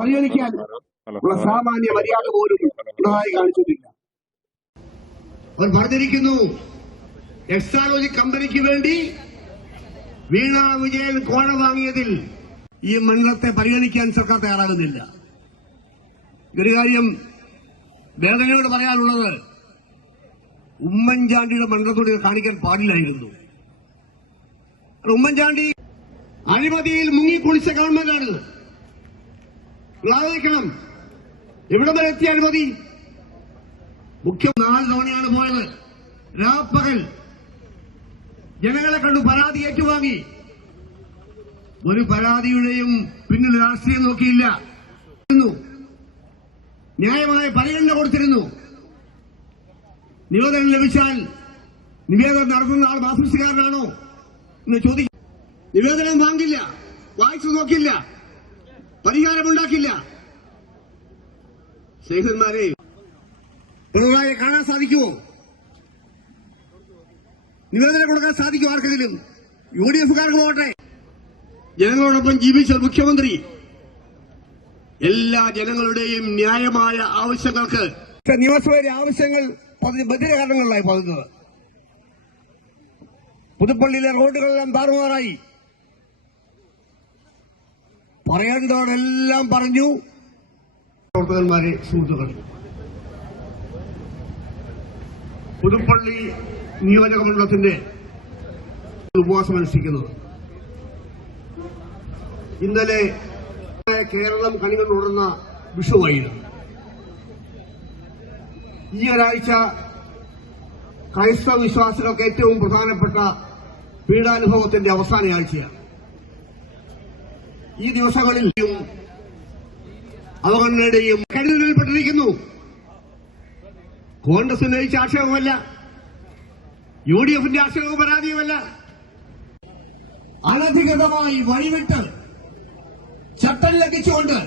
പരിഗണിക്കാൻ ഉള്ള സാമാന്യ മര്യാദ പോലും പിണറായി കാണിച്ചിട്ടില്ല. അവർ പറഞ്ഞിരിക്കുന്നു, എക്സാലോജി കമ്പനിക്ക് വേണ്ടി വീണ വിജയൻ കോഴ വാങ്ങിയതിൽ ഈ മണ്ഡലത്തെ പരിഗണിക്കാൻ സർക്കാർ തയ്യാറാകുന്നില്ല. ഒരു കാര്യം വേദനയോട് പറയാനുള്ളത്, ഉമ്മൻചാണ്ടിയുടെ മണ്ഡലത്തോട് കാണിക്കാൻ പാടില്ലായിരുന്നു. ഉമ്മൻചാണ്ടി അഴിമതിയിൽ മുങ്ങിക്കുളിച്ച ഗവൺമെന്റാണ്. ആലോചിക്കണം, എവിടെ വരെ എത്തിയ അഴിമതി. മുഖ്യം 4 തവണയാണ് പോയത്. രാപ്പകൽ ജനങ്ങളെ കണ്ടു പരാതി ഏറ്റുവാങ്ങി. ഒരു പരാതിയുടെയും പിന്നിൽ രാഷ്ട്രീയം നോക്കിയില്ല. ന്യായമായ പരിഗണന കൊടുത്തിരുന്നു. നിവേദനം ലഭിച്ചാൽ നിവേദനം നടത്തുന്ന ആൾ മാഫിയക്കാരനാണോ എന്ന് ചോദിക്കും. നിവേദനം വാങ്ങില്ല, വായിച്ചു നോക്കില്ല, പരിഹാരമുണ്ടാക്കില്ല. സ്നേഹിതന്മാരെ, പിണറായിയെ കാണാൻ സാധിക്കുമോ? നിവേദനം കൊടുക്കാൻ സാധിക്കുമോ ആർക്കെങ്കിലും? UDF-കാർക്ക് പോകട്ടെ. ജനങ്ങളോടൊപ്പം ജീവിച്ച മുഖ്യമന്ത്രി എല്ലാ ജനങ്ങളുടെയും ന്യായമായ ആവശ്യങ്ങൾക്ക് നിയമസഭയിലെ ആവശ്യങ്ങൾ ബദിരകാരണങ്ങളിലായി പതിക്കുന്നത്. പുതുപ്പള്ളിയിലെ റോഡുകളെല്ലാം താറുമാറായി. പറയേണ്ടവരെല്ലാം പറഞ്ഞു. പ്രവർത്തകന്മാരെ, സുഹൃത്തുക്കൾ, പുതുപ്പള്ളി നിയോജക മണ്ഡലത്തിന്റെ ഉപവാസം അനുഷ്ഠിക്കുന്നത് ഇന്നലെ കേരളം കണികണ്ടുടർന്ന വിഷുവായിരുന്നു. ഈ ഒരാഴ്ച ക്രൈസ്തവ വിശ്വാസികൾക്ക് ഏറ്റവും പ്രധാനപ്പെട്ട പീഡാനുഭവത്തിന്റെ അവസാന ആഴ്ചയാണ്. ഈ ദിവസങ്ങളിൽ അവഗണനയുടെയും കരുതലിൽപ്പെട്ടിരിക്കുന്നു. കോൺഗ്രസ് ഉന്നയിച്ച ആക്ഷേപമല്ല, UDF-ന്റെ ആക്ഷേപവും പരാതിയുമല്ല. അനധികൃതമായി വഴിവിട്ട് ചട്ടം ലംഘിച്ചുകൊണ്ട്